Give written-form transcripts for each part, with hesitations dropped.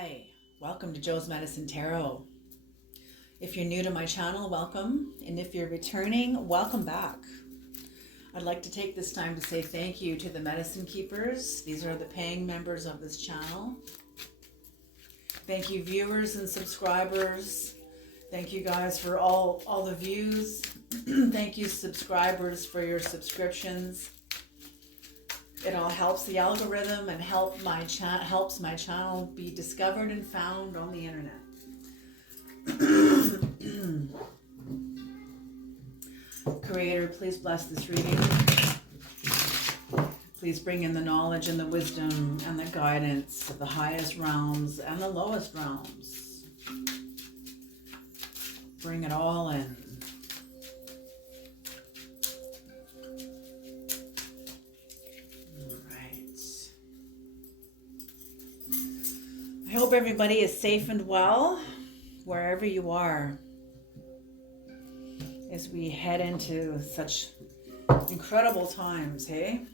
Hi, welcome to Joe's Medicine Tarot. If you're new to my channel, welcome. And if you're returning, welcome back. I'd like to take this time to say thank you to the medicine keepers. These are the paying members of this channel. Thank you viewers and subscribers. Thank you guys for all the views. Thank you subscribers for your subscriptions. It all helps the algorithm and helps my channel be discovered and found on the internet. Creator, please bless this reading. Please bring in the knowledge and the wisdom and the guidance of the highest realms and the lowest realms. Bring it all in. I hope everybody is safe and well wherever you are as we head into such incredible times, hey?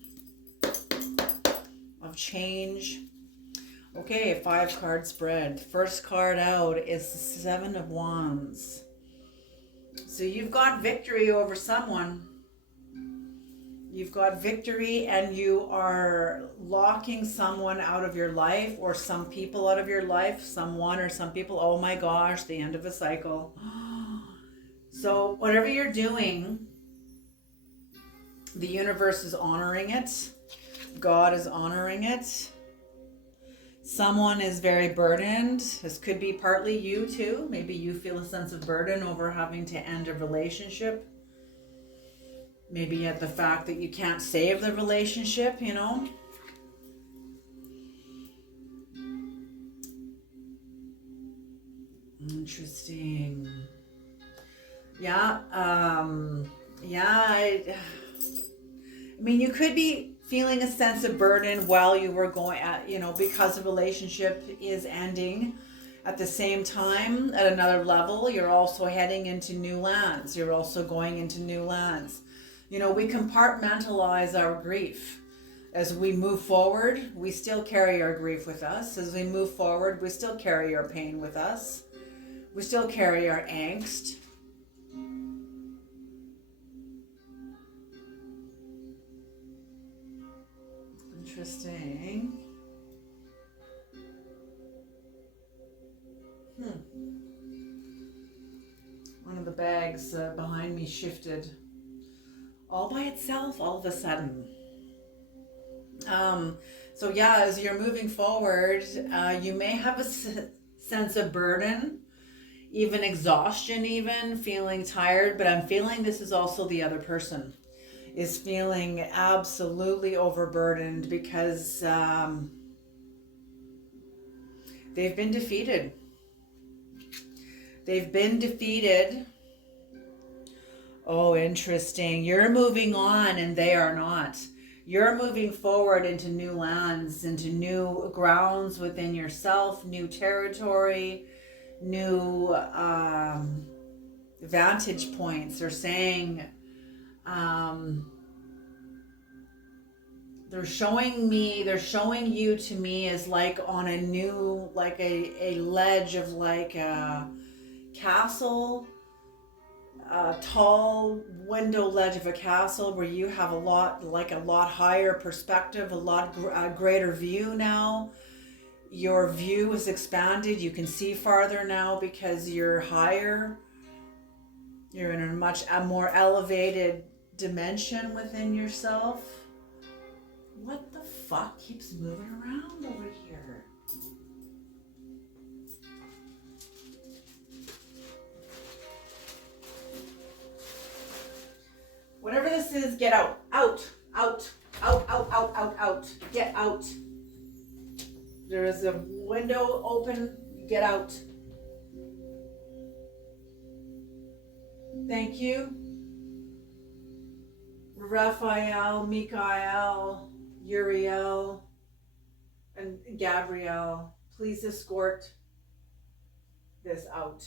Of change. Okay, 5-card spread. First card out is the 7 of Wands. So you've got victory over someone. You've got victory and you are locking someone out of your life or some people out of your life, someone or some people. Oh my gosh, the end of a cycle. So whatever you're doing, the universe is honoring it. God is honoring it. Someone is very burdened. This could be partly you too. Maybe you feel a sense of burden over having to end a relationship. Maybe at the fact that you can't save the relationship, you know. Interesting. Yeah. I mean, you could be feeling a sense of burden while you were going at, because the relationship is ending. At the same time, at another level, you're also heading into new lands. You're also going into new lands. We compartmentalize our grief. As we move forward, we still carry our grief with us. As we move forward, we still carry our pain with us. We still carry our angst. Interesting. One of the bags behind me shifted all by itself all of a sudden. So yeah, as you're moving forward, you may have a sense of burden, even exhaustion, even feeling tired, but I'm feeling this is also the other person is feeling absolutely overburdened because they've been defeated. They've been defeated. Oh, interesting. You're moving on and they are not. You're moving forward into new lands, into new grounds within yourself, new territory, new vantage points. They're saying, they're showing you to me as like on a new, like a ledge of like a castle, a tall window ledge of a castle where you have a lot higher perspective, a greater view now. Your view is expanded. You can see farther now because you're higher. You're in a more elevated dimension within yourself. What the fuck keeps moving around over here? Whatever this is, get out. Out. Get out. There is a window open. Get out. Thank you. Raphael, Mikael, Uriel, and Gabrielle, please escort this out.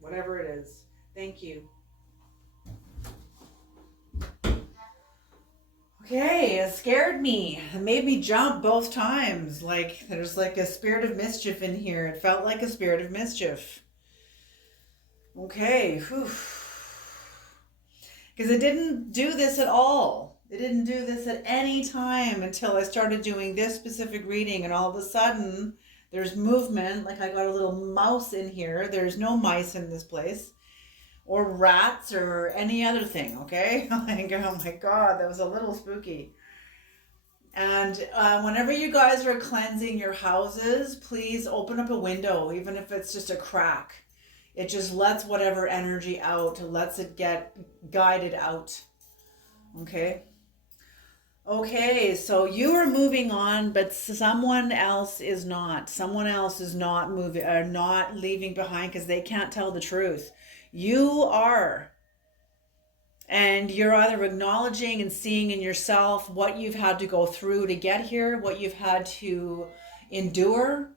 Whatever it is. Thank you. Okay, it scared me. It made me jump both times. Like there's like a spirit of mischief in here. It felt like a spirit of mischief. Okay, whew. Because it didn't do this at all. It didn't do this at any time until I started doing this specific reading, and all of a sudden there's movement. Like I got a little mouse in here. There's no mice in this place, or rats, or any other thing. Okay, like oh my god, that was a little spooky. And whenever you guys are cleansing your houses, please open up a window, even if it's just a crack. It just lets whatever energy out, lets it get guided out. Okay? Okay, so you are moving on, but someone else is not. Someone else is not moving, or not leaving behind because they can't tell the truth. You are. And you're either acknowledging and seeing in yourself what you've had to go through to get here, what you've had to endure.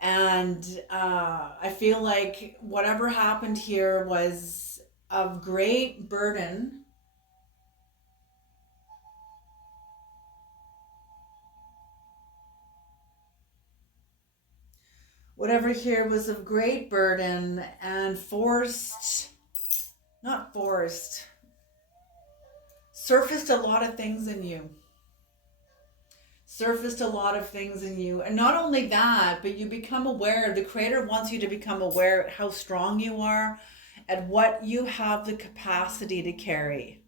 And I feel like whatever happened here was of great burden. Whatever here was of great burden and surfaced a lot of things in you. Surfaced a lot of things in you. And not only that, but you become aware, the Creator wants you to become aware of how strong you are and what you have the capacity to carry.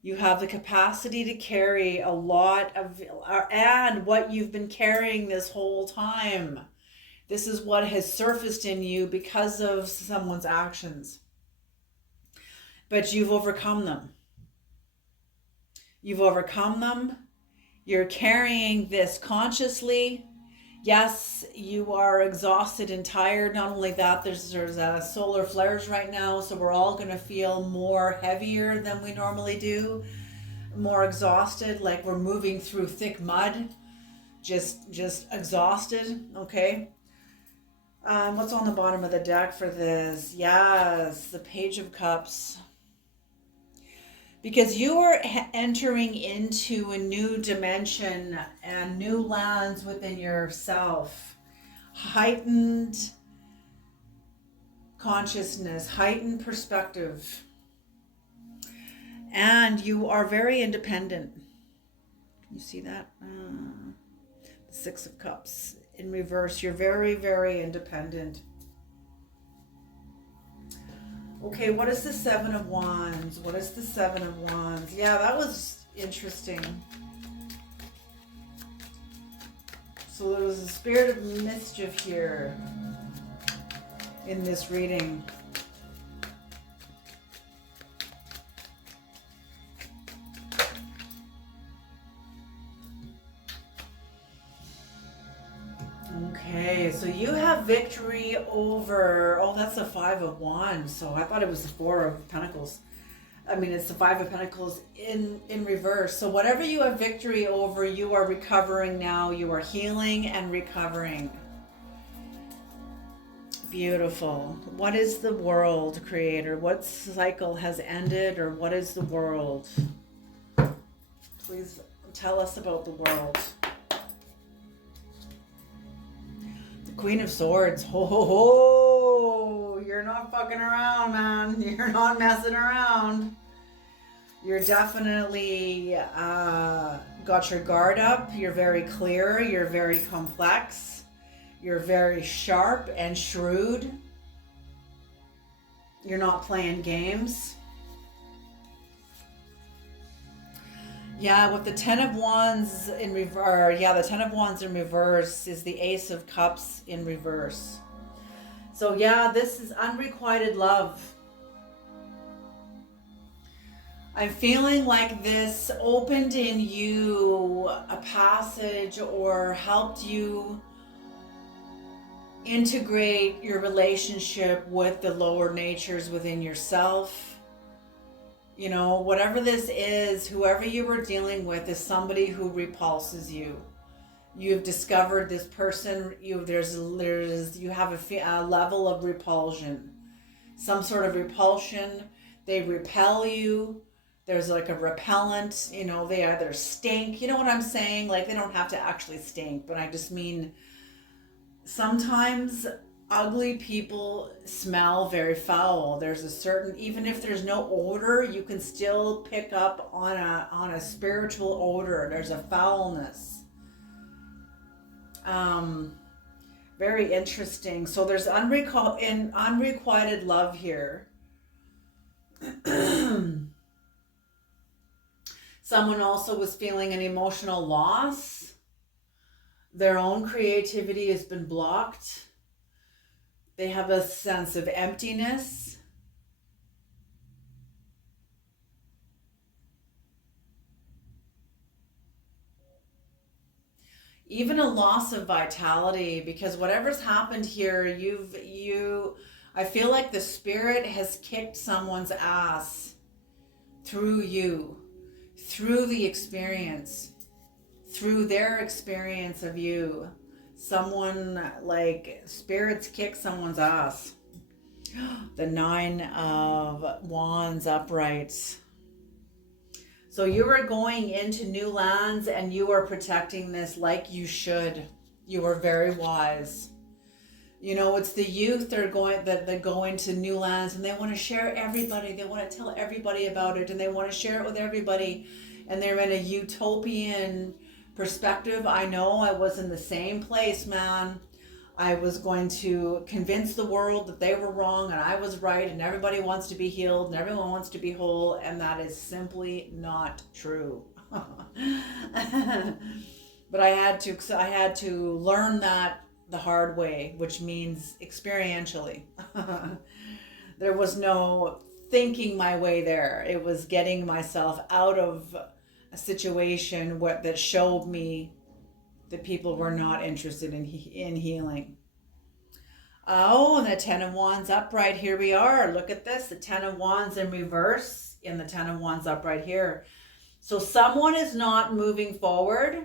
You have the capacity to carry a lot of, and what you've been carrying this whole time. This is what has surfaced in you because of someone's actions. But you've overcome them. You've overcome them. You're carrying this consciously. Yes, you are exhausted and tired. Not only that, there's solar flares right now, so we're all going to feel more heavier than we normally do. More exhausted, like we're moving through thick mud. Just exhausted, okay? What's on the bottom of the deck for this? Yes, the Page of Cups. Because you are entering into a new dimension and new lands within yourself. Heightened consciousness, heightened perspective. And you are very independent. Can you see that? The Six of Cups in reverse. You're very, very independent. Okay, what is the Seven of Wands? What is the Seven of Wands? Yeah, that was interesting. So there was a spirit of mischief here in this reading. Okay, so you have victory over, oh, that's the Five of Wands. So I thought it was the Four of Pentacles. I mean, it's the Five of Pentacles in reverse. So whatever you have victory over, you are recovering now. You are healing and recovering. Beautiful. What is the world, Creator? What cycle has ended, or what is the world? Please tell us about the world. Queen of Swords. Ho, ho, ho. You're not fucking around, man. You're not messing around. You're definitely got your guard up. You're very clear. You're very complex. You're very sharp and shrewd. You're not playing games. Yeah, with the Ten of Wands in reverse, the Ten of Wands in reverse is the Ace of Cups in reverse. So yeah, this is unrequited love. I'm feeling like this opened in you a passage or helped you integrate your relationship with the lower natures within yourself. You know, whatever this is, whoever you were dealing with is somebody who repulses you. You've discovered this person. You have a level of repulsion, some sort of repulsion. They repel you. There's like a repellent, you know, they either stink, you know what I'm saying? Like they don't have to actually stink, but I just mean sometimes ugly people smell very foul. There's a certain, even if there's no odor, you can still pick up on a spiritual odor. There's a foulness. Um, Very interesting. So there's unrequited love here. Someone also was feeling an emotional loss. Their own creativity has been blocked. They have a sense of emptiness. Even a loss of vitality, because whatever's happened here, I feel like the spirit has kicked someone's ass through you, through the experience, through their experience of you. Someone, like, spirits kick someone's ass. The 9 of Wands upright. So you are going into new lands and you are protecting this like you should. You are very wise. You know, it's the youth that go into new lands and they want to share everybody. They want to tell everybody about it and they want to share it with everybody. And they're in a utopian perspective. I know I was in the same place, man. I was going to convince the world that they were wrong and I was right and everybody wants to be healed and everyone wants to be whole, and that is simply not true. But I had to learn that the hard way, which means experientially. There was no thinking my way there. It was getting myself out of a situation that showed me that people were not interested in healing. Oh, and the 10 of Wands upright. Here we are. Look at this. The 10 of Wands in reverse and the 10 of Wands upright here. So someone is not moving forward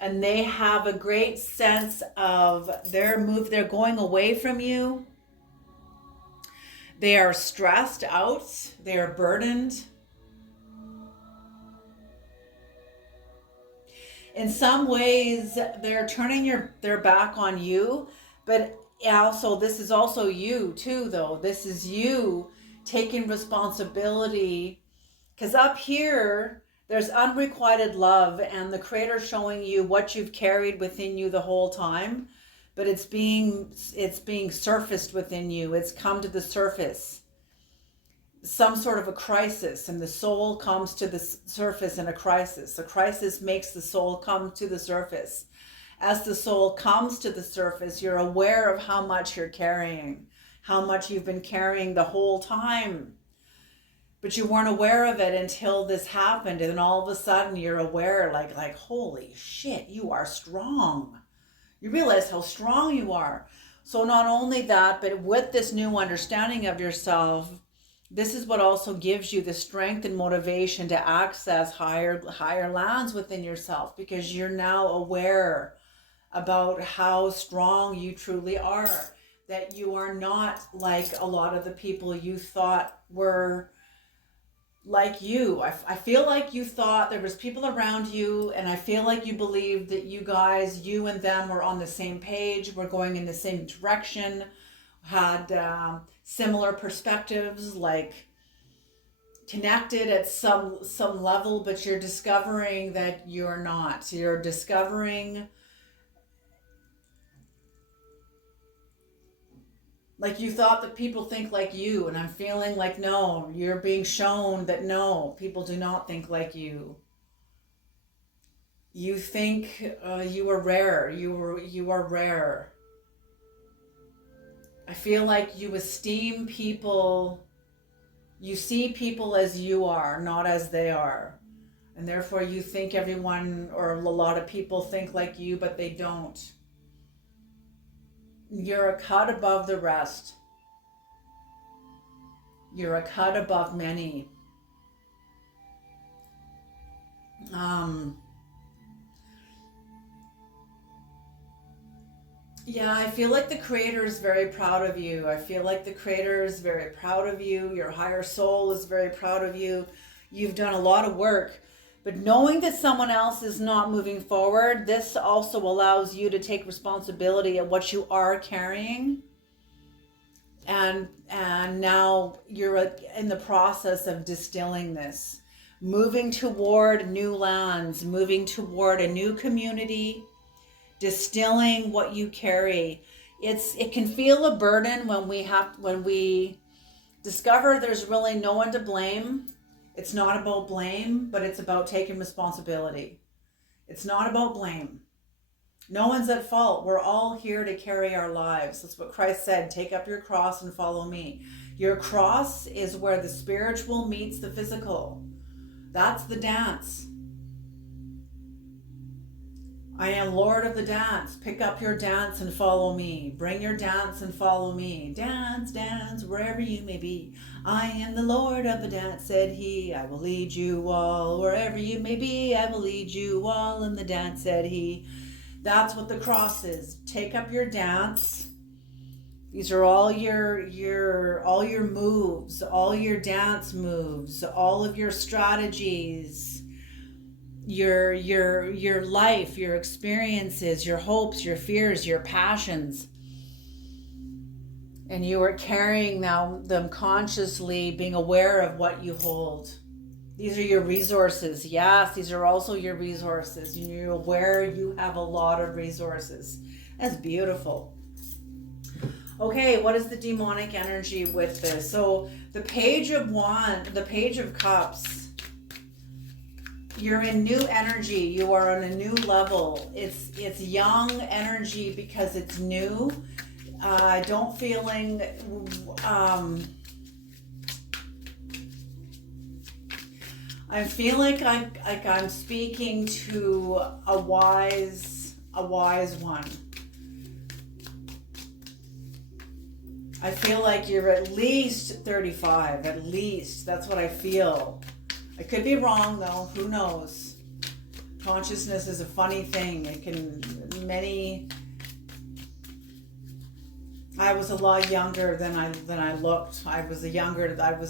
and they have a great sense of they're going away from you. They are stressed out. They are burdened. In some ways, they're turning their back on you, but also this is also you too, though. This is you taking responsibility, because up here there's unrequited love, and the Creator showing you what you've carried within you the whole time, but it's being surfaced within you. It's come to the surface. Some sort of a crisis, and the soul comes to the surface in a crisis. The crisis makes the soul come to the surface. As the soul comes to the surface, you're aware of how much you're carrying, how much you've been carrying the whole time. But you weren't aware of it until this happened, and then all of a sudden you're aware, like holy shit, you are strong. You realize how strong you are. So not only that, but with this new understanding of yourself, this is what also gives you the strength and motivation to access higher lands within yourself, because you're now aware about how strong you truly are, that you are not like a lot of the people you thought were like you. I feel like you thought there was people around you, and I feel like you believed that you and them were on the same page, were going in the same direction, had similar perspectives, like connected at some level, but you're discovering that you're not. You're discovering, like, you thought that people think like you, and I'm feeling like no, you're being shown that no, people do not think like you. You think you are rare. You are rare. I feel like you esteem people. You see people as you are, not as they are. And therefore you think everyone or a lot of people think like you, but they don't. You're a cut above the rest. You're a cut above many. Yeah, I feel like the Creator is very proud of you. I feel like the Creator is very proud of you. Your higher soul is very proud of you. You've done a lot of work. But knowing that someone else is not moving forward, this also allows you to take responsibility of what you are carrying. And now you're in the process of distilling this, moving toward new lands, moving toward a new community, distilling what you carry. It can feel a burden when we discover there's really no one to blame. It's not about blame, but it's about taking responsibility. It's not about blame. No one's at fault. We're all here to carry our lives. That's what Christ said. Take up your cross and follow me. Your cross is where the spiritual meets the physical. That's the dance. I am Lord of the dance. Pick up your dance and follow me. Bring your dance and follow me. Dance, dance, wherever you may be. I am the Lord of the dance, said he. I will lead you all. Wherever you may be, I will lead you all in the dance, said he. That's what the cross is. Take up your dance. These are all your moves, all your dance moves, all of your strategies, your life, your experiences, your hopes, your fears, your passions. And you are carrying now them consciously, being aware of what you hold. These are your resources. Yes, these are also your resources. You're aware you have a lot of resources. That's beautiful. Okay, what is the demonic energy with this? So the Page of Wands, the Page of Cups. You're in new energy. You are on a new level. It's young energy because it's new. I don't feeling I feel like I'm speaking to a wise one. I feel like you're at least 35, at least. That's what I feel. I could be wrong though, who knows? Consciousness is a funny thing. I was a lot younger than I looked. I was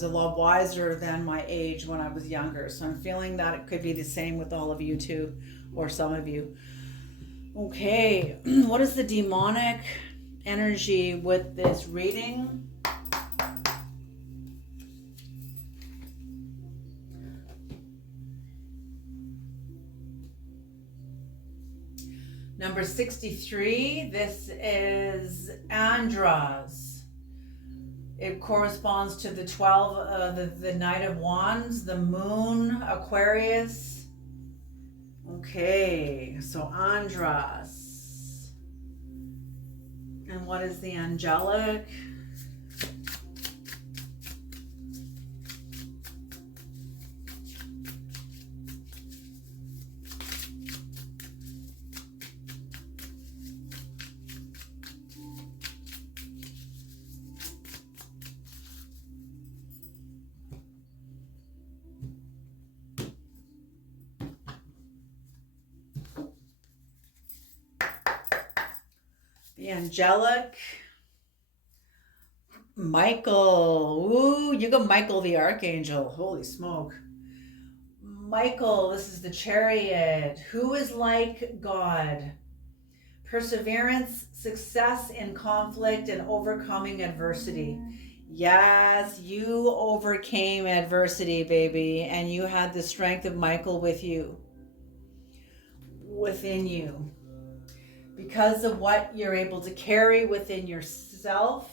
a lot wiser than my age when I was younger. So I'm feeling that it could be the same with all of you too, or some of you. Okay, what is the demonic energy with this reading? Number 63, this is Andras. It corresponds to the 12, the Knight of Wands, the Moon, Aquarius. Okay, so Andras. And what is the angelic? The angelic, Michael. Ooh, you got Michael the Archangel. Holy smoke. Michael, this is the Chariot. Who is like God? Perseverance, success in conflict, and overcoming adversity. Yes, you overcame adversity, baby, and you had the strength of Michael with you, within you. Because of what you're able to carry within yourself,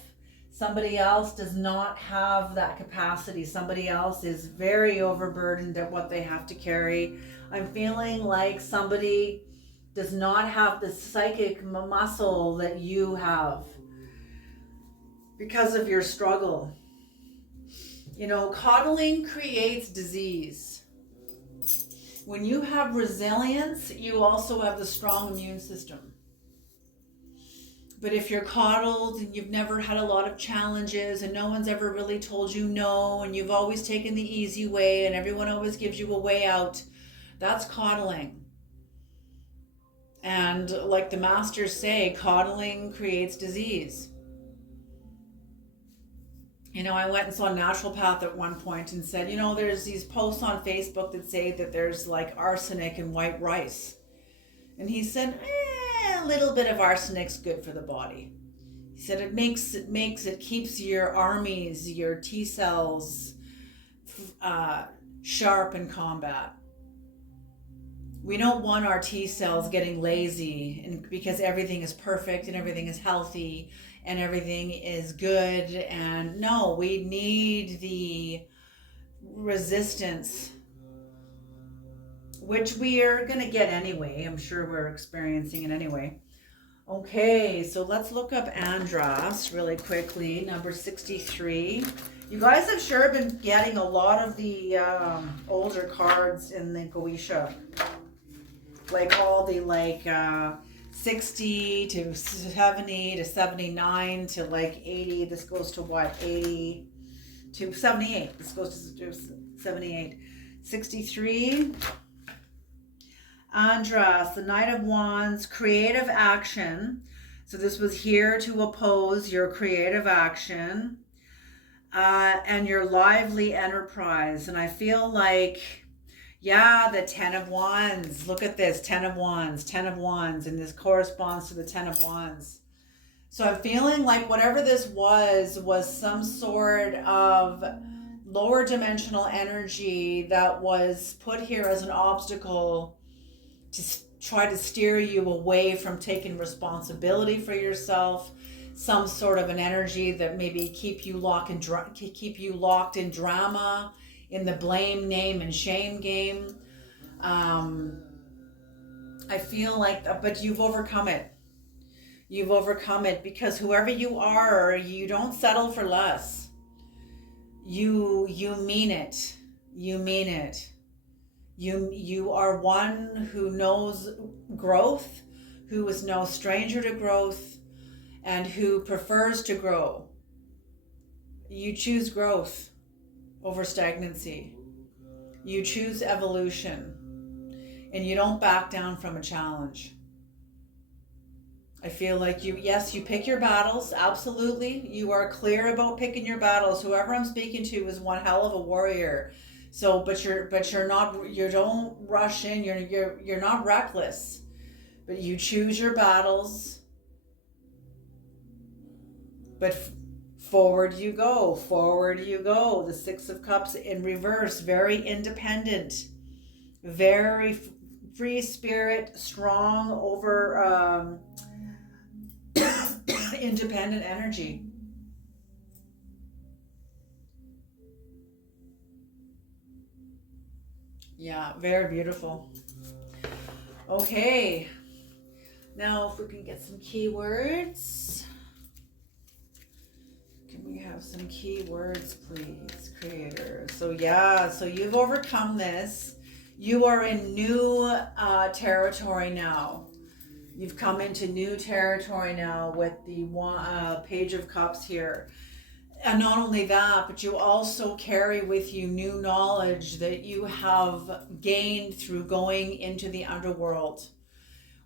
somebody else does not have that capacity. Somebody else is very overburdened at what they have to carry. I'm feeling like somebody does not have the psychic muscle that you have because of your struggle. You know, coddling creates disease. When you have resilience, you also have the strong immune system. But if you're coddled and you've never had a lot of challenges and no one's ever really told you no, and you've always taken the easy way and everyone always gives you a way out, that's coddling. And like the masters say, coddling creates disease. You know, I went and saw a naturopath at one point and said, you know, there's these posts on Facebook that say that there's like arsenic in white rice. And he said, a little bit of arsenic's good for the body. He said it keeps your armies, your T cells sharp in combat. We don't want our T cells getting lazy, and because everything is perfect and everything is healthy and everything is good. And no, we need the resistance, which we are going to get anyway. I'm sure we're experiencing it anyway. Okay, so let's look up Andras really quickly, number 63. You guys have sure been getting a lot of the older cards in the Goetia. Like all the 60 to 70 to 79 to like 80. This goes to what? 80 to 78. This goes to 78. 63. Andras, the Knight of Wands, creative action. So this was here to oppose your creative action and your lively enterprise. And I feel like, yeah, the 10 of Wands. Look at this, 10 of Wands, 10 of Wands. And this corresponds to the 10 of Wands. So I'm feeling like whatever this was some sort of lower dimensional energy that was put here as an obstacle to try to steer you away from taking responsibility for yourself, some sort of an energy that maybe keep you locked in drama, in the blame, name, and shame game. I feel like, but you've overcome it. You've overcome it because whoever you are, you don't settle for less. You mean it. You mean it. You are one who knows growth, who is no stranger to growth, and who prefers to grow. You choose growth over stagnancy. You choose evolution, and you don't back down from a challenge. I feel like you pick your battles, absolutely. You are clear about picking your battles. Whoever I'm speaking to is one hell of a warrior. So, but you're not, you don't rush in, you're not reckless, but you choose your battles, but forward you go. The Six of Cups in reverse, very independent, very free spirit, strong over independent energy. Yeah, very beautiful. Okay, now if we can get some keywords. Can we have some keywords, please, creator? So yeah, so you've overcome this. You are in new territory now. You've come into new territory now with the Page of Cups here. And not only that, but you also carry with you new knowledge that you have gained through going into the underworld.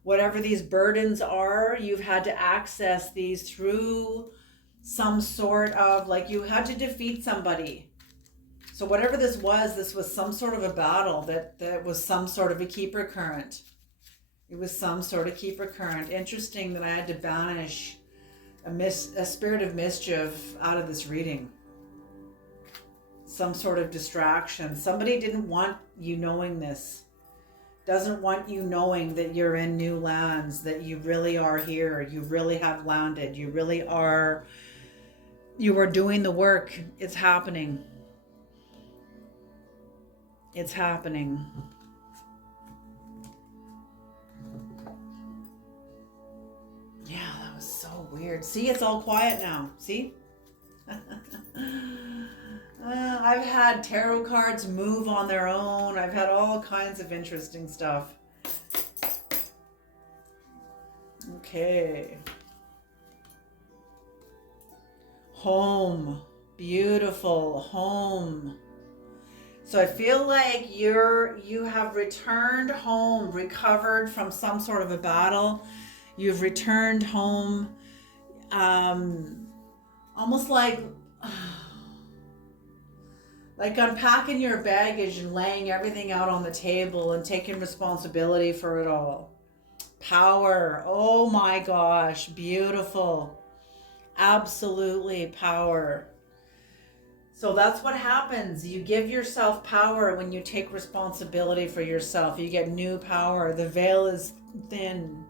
Whatever these burdens are, you've had to access these through some sort of, like you had to defeat somebody. So whatever this was some sort of a battle that was some sort of a keeper current. It was some sort of keeper current. Interesting that I had to banish a spirit of mischief out of this reading. Some sort of distraction. Somebody didn't want you knowing this. Doesn't want you knowing that you're in new lands, that you really are here. You really have landed. You are doing the work. It's happening. It's happening. Yeah, that was so weird. See, it's all quiet now. See? I've had tarot cards move on their own. I've had all kinds of interesting stuff. Okay. Home. Beautiful. Home. So I feel like you have returned home, recovered from some sort of a battle. You've returned home, almost like unpacking your baggage and laying everything out on the table and taking responsibility for it all. Power. Oh my gosh, beautiful. Absolutely power. So that's what happens. You give yourself power when you take responsibility for yourself. You get new power. The veil is thin.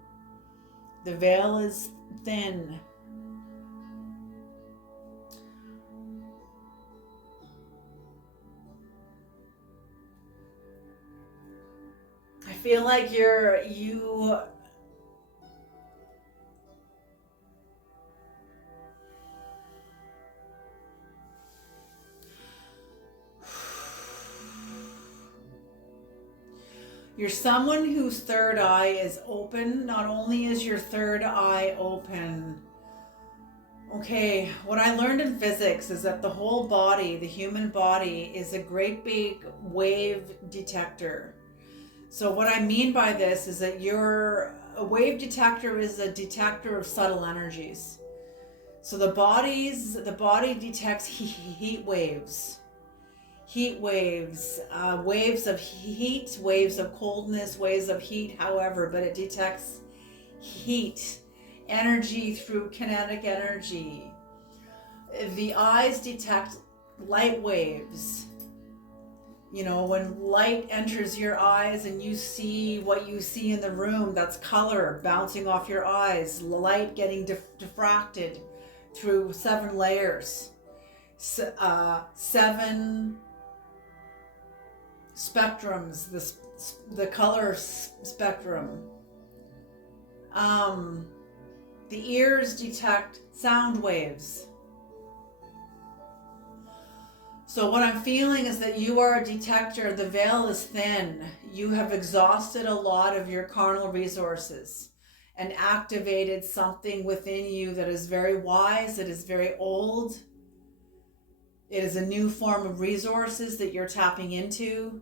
The veil is thin. I feel like you're someone whose third eye is open. Not only is your third eye open. Okay, what I learned in physics is that the whole body, the human body, is a great big wave detector. So what I mean by this is that a wave detector is a detector of subtle energies. So the body detects heat waves. Waves of heat, waves of coldness, waves of heat, however, but it detects heat, energy through kinetic energy. The eyes detect light waves. You know, when light enters your eyes and you see what you see in the room, that's color bouncing off your eyes, light getting diffracted through 7 layers, 7 spectrums, the color spectrum. The ears detect sound waves. So what I'm feeling is that you are a detector. The veil is thin. You have exhausted a lot of your carnal resources and activated something within you that is very wise, that is very old. It is a new form of resources that you're tapping into.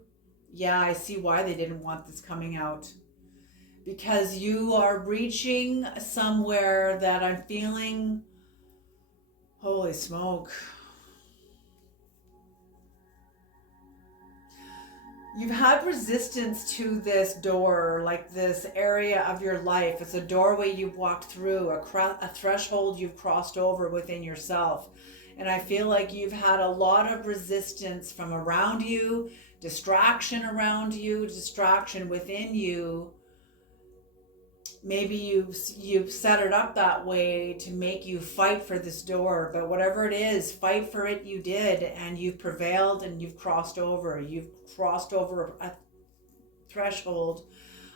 Yeah, I see why they didn't want this coming out. Because you are reaching somewhere that I'm feeling, holy smoke. You've had resistance to this door, like this area of your life. It's a doorway you've walked through, a threshold you've crossed over within yourself. And I feel like you've had a lot of resistance from around you, distraction around you, distraction within you. Maybe you've set it up that way to make you fight for this door, but whatever it is, fight for it you did, and you've prevailed and you've crossed over. You've crossed over a threshold.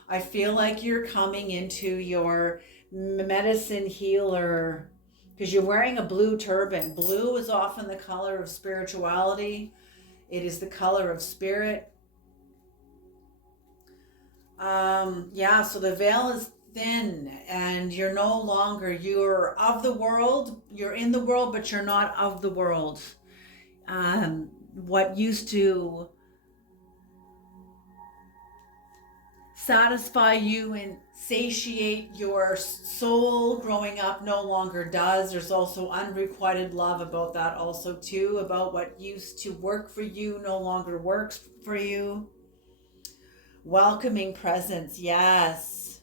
I feel like you're coming into your medicine healer because you're wearing a blue turban. Blue is often the color of spirituality. It is the color of spirit. So the veil is thin and you're no longer, you're of the world, you're in the world, but you're not of the world. What used to satisfy you and satiate your soul growing up no longer does. There's also unrequited love about that also too, about what used to work for you no longer works for you. Welcoming presence, yes.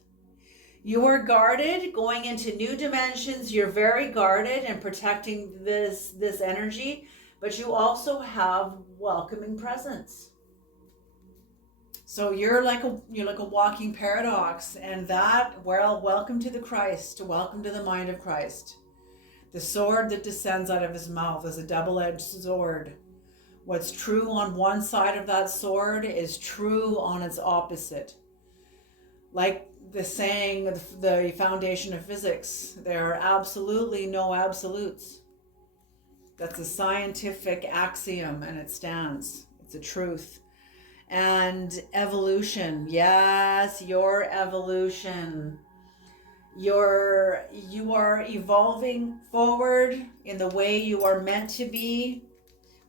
You are guarded going into new dimensions. You're very guarded and protecting this energy, but you also have welcoming presence. So you're like a walking paradox, and welcome to the Christ, welcome to the mind of Christ. The sword that descends out of his mouth is a double-edged sword. What's true on one side of that sword is true on its opposite. Like the saying, the foundation of physics, there are absolutely no absolutes. That's a scientific axiom and it stands. It's a truth. And evolution, yes, your evolution. You are evolving forward in the way you are meant to be,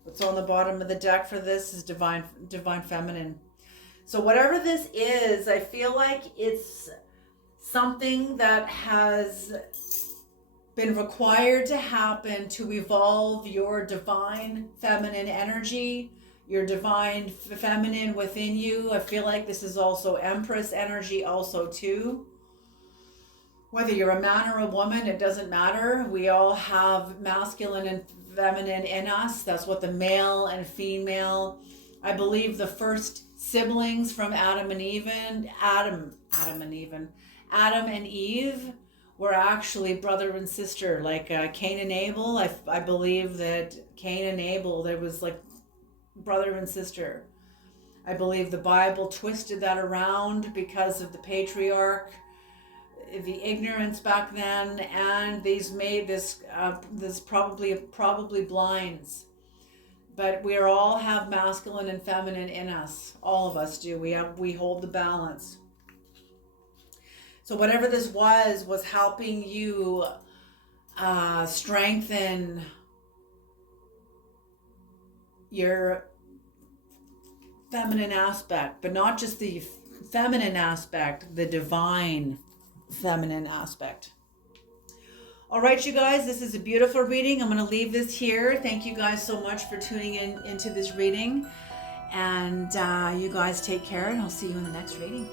What's on the bottom of the deck for this is divine feminine. So whatever this is, I feel like it's something that has been required to happen to evolve your divine feminine energy, your divine feminine within you. I feel like this is also Empress energy also too. Whether you're a man or a woman, it doesn't matter. We all have masculine and feminine in us. That's what the male and female. I believe the first siblings from Adam and Eve were actually brother and sister, like Cain and Abel. I believe that Cain and Abel, there was like brother and sister. I believe the Bible twisted that around because of the patriarch, the ignorance back then, and these made this probably blinds. But we all have masculine and feminine in us. All of us do. We hold the balance. So whatever this was helping you strengthen your feminine aspect, but not just the feminine aspect, the divine feminine aspect. All right, you guys, this is a beautiful reading. I'm going to leave this here. Thank you guys so much for tuning into this reading. And you guys take care, and I'll see you in the next reading.